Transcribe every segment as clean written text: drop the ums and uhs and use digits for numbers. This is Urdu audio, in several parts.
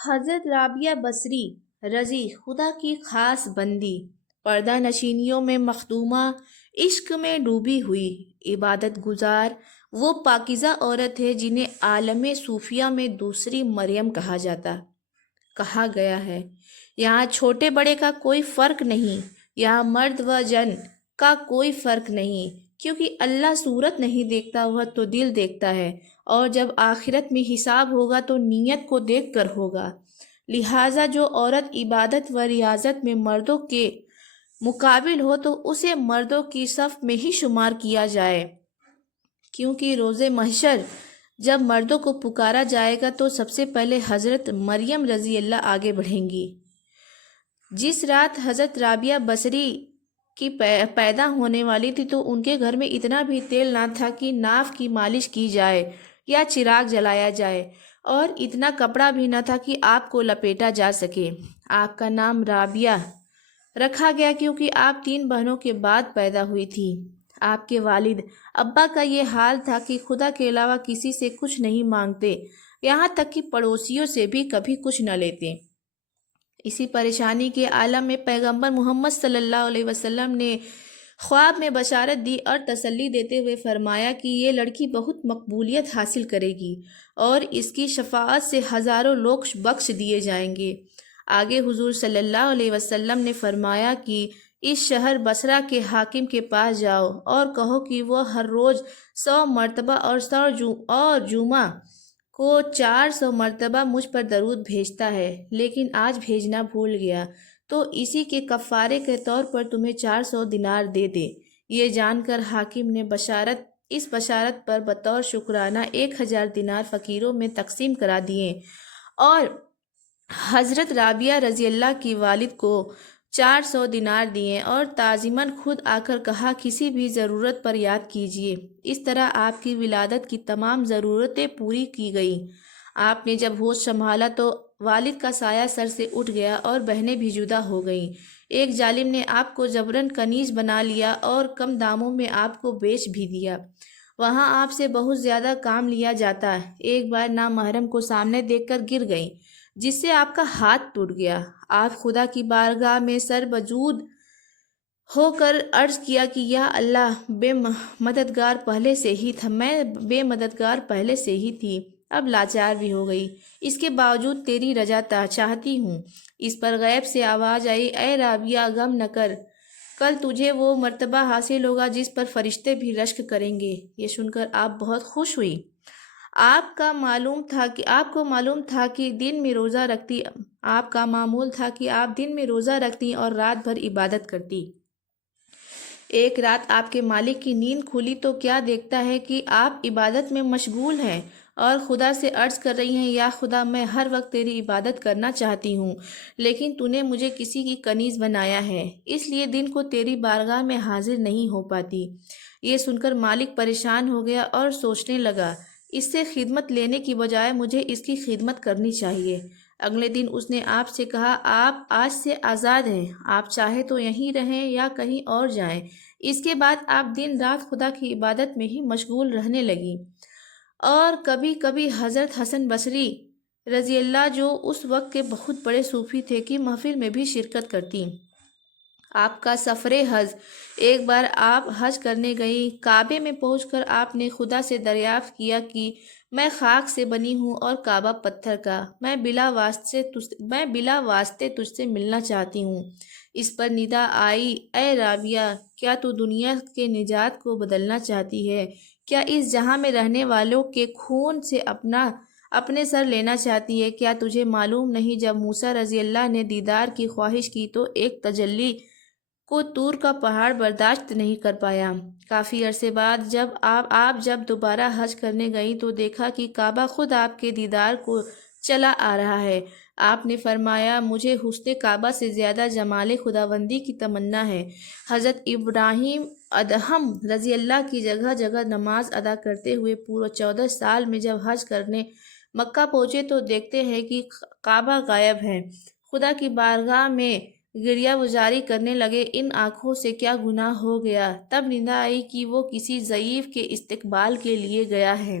حضرت رابعہ بصری رضی خدا کی خاص بندی، پردہ نشینیوں میں مخدومہ، عشق میں ڈوبی ہوئی، عبادت گزار، وہ پاکیزہ عورت ہے جنہیں عالم صوفیہ میں دوسری مریم کہا گیا ہے۔ یہاں چھوٹے بڑے کا کوئی فرق نہیں، یہاں مرد و جن کا کوئی فرق نہیں، کیونکہ اللہ صورت نہیں دیکھتا، وہ تو دل دیکھتا ہے، اور جب آخرت میں حساب ہوگا تو نیت کو دیکھ کر ہوگا۔ لہٰذا جو عورت عبادت و ریاضت میں مردوں کے مقابل ہو تو اسے مردوں کی صف میں ہی شمار کیا جائے، کیونکہ روز محشر جب مردوں کو پکارا جائے گا تو سب سے پہلے حضرت مریم رضی اللہ آگے بڑھیں گی۔ جس رات حضرت رابعہ بصری کی پیدا ہونے والی تھی تو ان کے گھر میں اتنا بھی تیل نہ تھا کہ ناف کی مالش کی جائے یا چراغ جلایا جائے، اور اتنا کپڑا بھی نہ تھا کہ آپ کو لپیٹا جا سکے۔ آپ کا نام رابعہ رکھا گیا کیونکہ آپ 3 بہنوں کے بعد پیدا ہوئی تھی۔ آپ کے والد ابا کا یہ حال تھا کہ خدا کے علاوہ کسی سے کچھ نہیں مانگتے، یہاں تک کہ پڑوسیوں سے بھی کبھی کچھ نہ لیتے۔ اسی پریشانی کے عالم میں پیغمبر محمد صلی اللہ علیہ وسلم نے خواب میں بشارت دی اور تسلی دیتے ہوئے فرمایا کہ یہ لڑکی بہت مقبولیت حاصل کرے گی اور اس کی شفاعت سے ہزاروں لوگ بخش دیے جائیں گے۔ آگے حضور صلی اللہ علیہ وسلم نے فرمایا کہ اس شہر بصرہ کے حاکم کے پاس جاؤ اور کہو کہ وہ ہر روز 100 مرتبہ اور جمعہ کو 400 مرتبہ مجھ پر درود بھیجتا ہے، لیکن آج بھیجنا بھول گیا، تو اسی کے کفارے کے طور پر تمہیں 400 دینار دے دے۔ یہ جان کر حاکم نے اس بشارت پر بطور شکرانہ 1000 دینار فقیروں میں تقسیم کرا دیے، اور حضرت رابعہ رضی اللہ کی والد کو 400 دینار دیے، اور تعظیماً خود آ کر کہا کسی بھی ضرورت پر یاد کیجیے۔ اس طرح آپ کی ولادت کی تمام ضرورتیں پوری کی گئیں۔ آپ نے جب ہوش سنبھالا تو والد کا سایہ سر سے اٹھ گیا اور بہنیں بھی جدا ہو گئیں۔ ایک ظالم نے آپ کو جبراً کنیز بنا لیا اور کم داموں میں آپ کو بیچ بھی دیا۔ وہاں آپ سے بہت زیادہ کام لیا جاتا۔ ایک بار نامحرم کو سامنے دیکھ کر گر گئیں، جس سے آپ کا ہاتھ ٹوٹ گیا۔ آپ خدا کی بارگاہ میں سر بجود ہو کر عرض کیا کہ یا اللہ، میں بے مددگار پہلے سے ہی تھی، اب لاچار بھی ہو گئی، اس کے باوجود تیری رضا چاہتی ہوں۔ اس پر غیب سے آواز آئی، اے رابعہ، غم نہ کر، کل تجھے وہ مرتبہ حاصل ہوگا جس پر فرشتے بھی رشک کریں گے۔ یہ سن کر آپ بہت خوش ہوئی۔ آپ کا معلوم تھا کہ دن میں روزہ رکھتی اور رات بھر عبادت کرتی۔ ایک رات آپ کے مالک کی نیند کھلی تو کیا دیکھتا ہے کہ آپ عبادت میں مشغول ہیں اور خدا سے عرض کر رہی ہیں، یا خدا، میں ہر وقت تیری عبادت کرنا چاہتی ہوں، لیکن تو نے مجھے کسی کی کنیز بنایا ہے، اس لیے دن کو تیری بارگاہ میں حاضر نہیں ہو پاتی۔ یہ سن کر مالک پریشان ہو گیا اور سوچنے لگا، اس سے خدمت لینے کی بجائے مجھے اس کی خدمت کرنی چاہیے۔ اگلے دن اس نے آپ سے کہا، آپ آج سے آزاد ہیں، آپ چاہے تو یہیں رہیں یا کہیں اور جائیں۔ اس کے بعد آپ دن رات خدا کی عبادت میں ہی مشغول رہنے لگی، اور کبھی کبھی حضرت حسن بصری رضی اللہ، جو اس وقت کے بہت بڑے صوفی تھے، کی محفل میں بھی شرکت کرتی۔ آپ کا سفر حج۔ ایک بار آپ حج کرنے گئیں۔ کعبے میں پہنچ کر آپ نے خدا سے دریافت کیا کہ میں خاک سے بنی ہوں اور کعبہ پتھر کا، میں بلا واسطے تجھ سے ملنا چاہتی ہوں۔ اس پر ندا آئی، اے رابعہ، کیا تو دنیا کے نجات کو بدلنا چاہتی ہے؟ کیا اس جہاں میں رہنے والوں کے خون سے اپنے سر لینا چاہتی ہے؟ کیا تجھے معلوم نہیں جب موسیٰ رضی اللہ نے دیدار کی خواہش کی تو ایک تجلی کو طور کا پہاڑ برداشت نہیں کر پایا؟ کافی عرصے بعد جب دوبارہ حج کرنے گئیں تو دیکھا کہ کعبہ خود آپ کے دیدار کو چلا آ رہا ہے۔ آپ نے فرمایا، مجھے حسن کعبہ سے زیادہ جمال خداوندی کی تمنا ہے۔ حضرت ابراہیم ادہم رضی اللہ کی جگہ جگہ نماز ادا کرتے ہوئے پورے 14 سال میں جب حج کرنے مکہ پہنچے تو دیکھتے ہیں کہ کعبہ غائب ہے۔ خدا کی بارگاہ میں گریہ وزاری کرنے لگے، ان آنکھوں سے کیا گناہ ہو گیا؟ تب ندا آئی کہ وہ کسی ضعیف کے استقبال کے لیے گیا ہے۔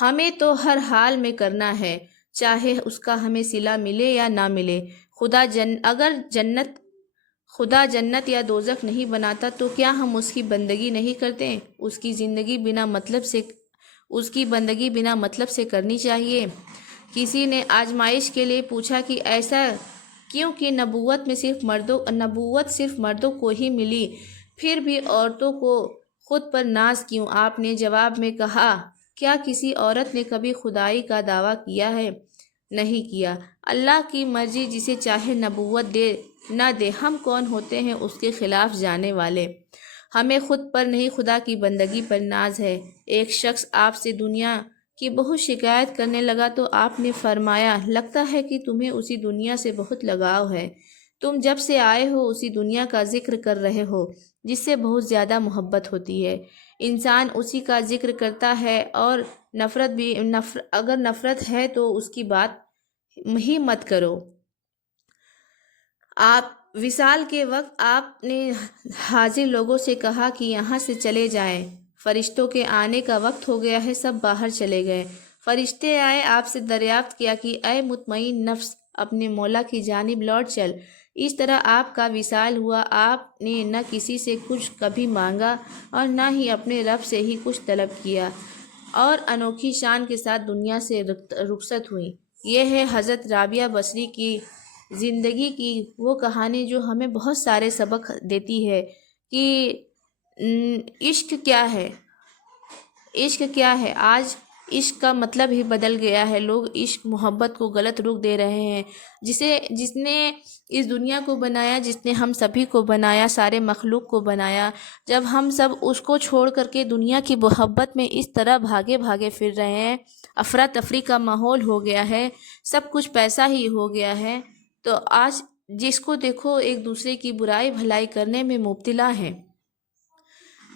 ہمیں تو ہر حال میں کرنا ہے، چاہے اس کا ہمیں صلہ ملے یا نہ ملے۔ اگر خدا جنت یا دوزخ نہیں بناتا تو کیا ہم اس کی بندگی نہیں کرتے؟ اس کی بندگی بنا مطلب سے کرنی چاہیے۔ کسی نے آزمائش کے لیے پوچھا کہ ایسا کیوں کہ نبوت صرف مردوں کو ہی ملی، پھر بھی عورتوں کو خود پر ناز کیوں؟ آپ نے جواب میں کہا، کیا کسی عورت نے کبھی خدائی کا دعویٰ کیا ہے؟ نہیں کیا۔ اللہ کی مرضی، جسے چاہے نبوت دے نہ دے، ہم کون ہوتے ہیں اس کے خلاف جانے والے؟ ہمیں خود پر نہیں خدا کی بندگی پر ناز ہے۔ ایک شخص آپ سے دنیا کی بہت شکایت کرنے لگا تو آپ نے فرمایا، لگتا ہے کہ تمہیں اسی دنیا سے بہت لگاؤ ہے، تم جب سے آئے ہو اسی دنیا کا ذکر کر رہے ہو جس سے بہت زیادہ محبت ہوتی ہے۔ انسان اسی کا ذکر کرتا ہے، اور اگر نفرت ہے تو اس کی بات ہی مت کرو۔ وصال کے وقت آپ نے حاضر لوگوں سے کہا کہ یہاں سے چلے جائیں، فرشتوں کے آنے کا وقت ہو گیا ہے۔ سب باہر چلے گئے۔ فرشتے آئے، آپ سے دریافت کیا کہ اے مطمئن نفس، اپنے مولا کی جانب لوٹ چل۔ اس طرح آپ کا وصال ہوا۔ آپ نے نہ کسی سے کچھ کبھی مانگا اور نہ ہی اپنے رب سے ہی کچھ طلب کیا، اور انوکھی شان کے ساتھ دنیا سے رخصت ہوئی۔ یہ ہے حضرت رابعہ بصری کی زندگی کی وہ کہانی جو ہمیں بہت سارے سبق دیتی ہے کہ عشق کیا ہے۔ عشق کیا ہے؟ آج عشق کا مطلب ہی بدل گیا ہے۔ لوگ عشق محبت کو غلط رخ دے رہے ہیں۔ جس نے اس دنیا کو بنایا، جس نے ہم سبھی کو بنایا، سارے مخلوق کو بنایا، جب ہم سب اس کو چھوڑ کر کے دنیا کی محبت میں اس طرح بھاگے پھر رہے ہیں، افراتفری کا ماحول ہو گیا ہے، سب کچھ پیسہ ہی ہو گیا ہے، تو آج جس کو دیکھو ایک دوسرے کی برائی بھلائی کرنے میں مبتلا ہے۔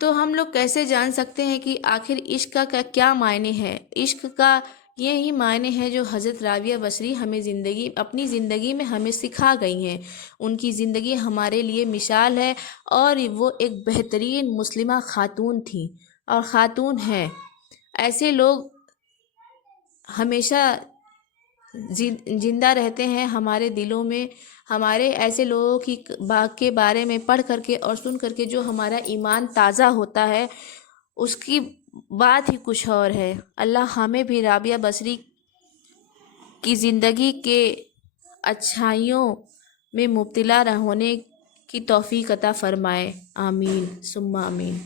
تو ہم لوگ کیسے جان سکتے ہیں کہ آخر عشق کا کیا معنی ہے؟ عشق کا یہی معنی ہے جو حضرت رابعہ بصری ہمیں اپنی زندگی میں ہمیں سکھا گئی ہیں۔ ان کی زندگی ہمارے لیے مثال ہے، اور وہ ایک بہترین مسلمہ خاتون تھیں اور خاتون ہیں۔ ایسے لوگ ہمیشہ زندہ رہتے ہیں ہمارے دلوں میں۔ ہمارے ایسے لوگوں کے بارے میں پڑھ کر کے اور سن کر کے جو ہمارا ایمان تازہ ہوتا ہے، اس کی بات ہی کچھ اور ہے۔ اللہ ہمیں بھی رابعہ بصری کی زندگی کے اچھائیوں میں مبتلا ہونے کی توفیق عطا فرمائے۔ آمین ثم آمین۔